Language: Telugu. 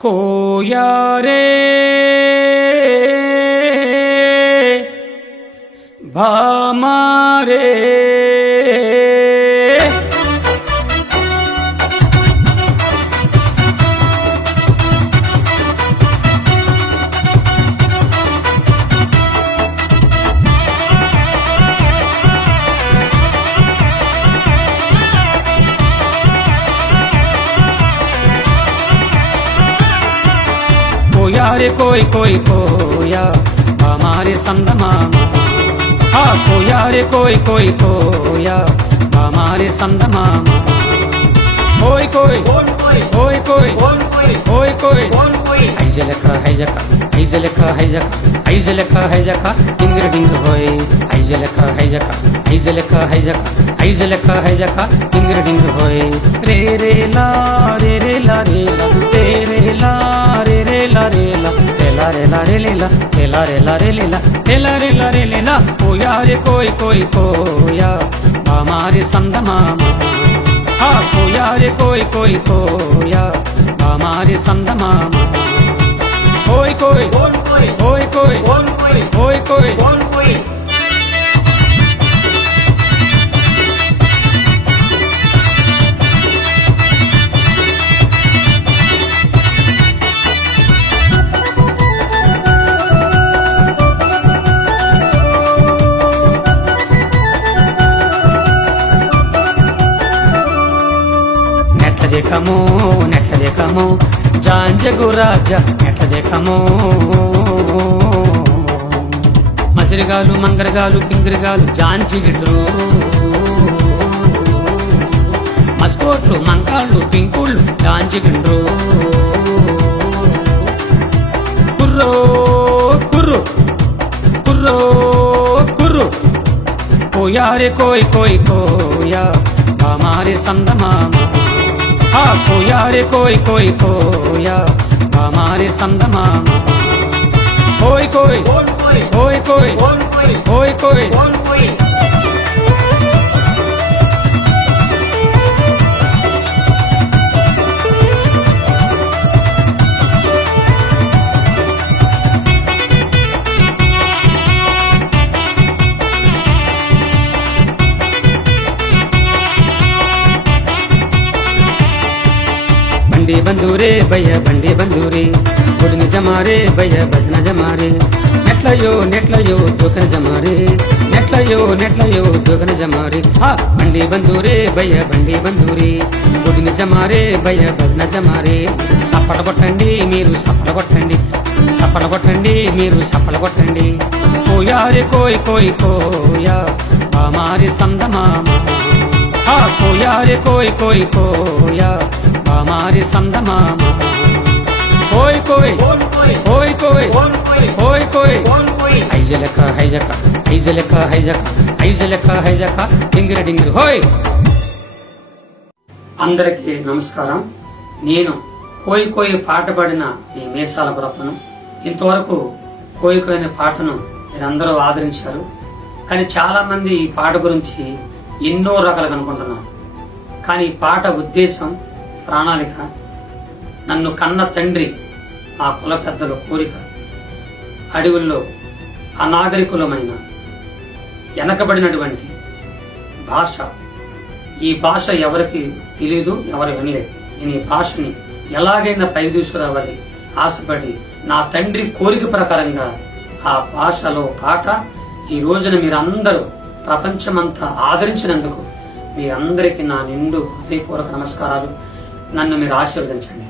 కోయా రే प्यारे कोई कोई खोया हमारे संत मामा हा खोया रे कोई कोई खोया हमारे संत मामा कोई कोई कोई कोई कोई कोई हैजलख हैजख हैजलख हैजख हैजलख हैजख डिंगर डिंग होय हैजलख हैजख हैजलख हैजख हैजलख हैजख डिंगर डिंग होय रे रे ला रे रे ला रे ला रे रे ला రే లా రే రే లా రే లా రే లా రే లా రే లే లా రే లా రే లా రే లే లా రే లా రే లా రే లే లా కోయా రే కోయ్ కోయ్ కోయా మామారి సంద మామా. ఆ కోయా రే కోయ్ కోయ్ కోయా మామారి సంద మామా కోయ్ కోయ్ కోయ్ కోయ్ కోయ్ కోయ్ నెట్ల దేకమో నెట్ల దేకమో జాంజగు రాజ నెట్ల దేకమో మసిరిగాలు మంగరగాలు పింగిరిగాలు జాంజిగిడ్రు మస్కోట్లు మంకాళ్ళు పింకుళ్ళు జాంజిగిండ్రు కుర్రో కుర్రు కుర్రో కుర్రు కోయా రే కోయ్ కోయ్ కోయా हमारे संद मामा हा कोया रे कोई कोई कोया हमारे संद मामा कोई कोई कोई कोई कोई कोई బండి బంధురే భయ బండి బంధురే. గుడిని జమారే భయ భజన జమారే. నెట్లయో నెట్లయో దూకన జమారే. నెట్లయో నెట్లయో దూకన జమారే. ఆ బండి బందూరే భయ బండి బందూరే గుడిని జమారే భయ భజన జమారే. సప్పల కొట్టండి మీరు సప్పల కొట్టండి. సప్పల కొట్టండి మీరు సప్పల కొట్టండి. కోయారే కోయ్ కోయ్ కోయా. మామారి సంద మామా. ఆ కోయా కోయ్ కోయా. కోయా మామారి సంద మామా కోయ్ కోయ్ కోయ్ కోయ్ కోయ్ కోయ్ హైజలక హైజక హైజలక హైజక లెక్క హైజక డింగిర డింగిరి హోయ్ అందరికీ నమస్కారం. నేను కోయి కోయి పాట పాడిన మీ మీసాల గురప్పను ఇంతవరకు కోయి కోయిన పాటను మీరందరూ ఆదరించారు. కానీ చాలా మంది ఈ పాట గురించి ఎన్నో రకాలుగా అనుకుంటున్నారు కానీ ఈ పాట ఉద్దేశం ప్రణాళిక నన్ను కన్న తండ్రి ఆ కుల పెద్దల కోరిక అడవుల్లో అనాగరికులమైన వెనకబడినటువంటి భాష. ఈ భాష ఎవరికి తెలియదు ఎవరు వినలేదు. నేను ఈ భాషని ఎలాగైనా పై తీసుకురావాలి ఆశపడి నా తండ్రి కోరిక ప్రకారంగా ఆ భాషలో పాట ఈ రోజున మీరందరూ ప్రపంచమంతా ఆదరించినందుకు మీ అందరికీ నా నిండు హృదయపూర్వక నమస్కారాలు. నన్ను మీరు ఆశీర్వదించండి.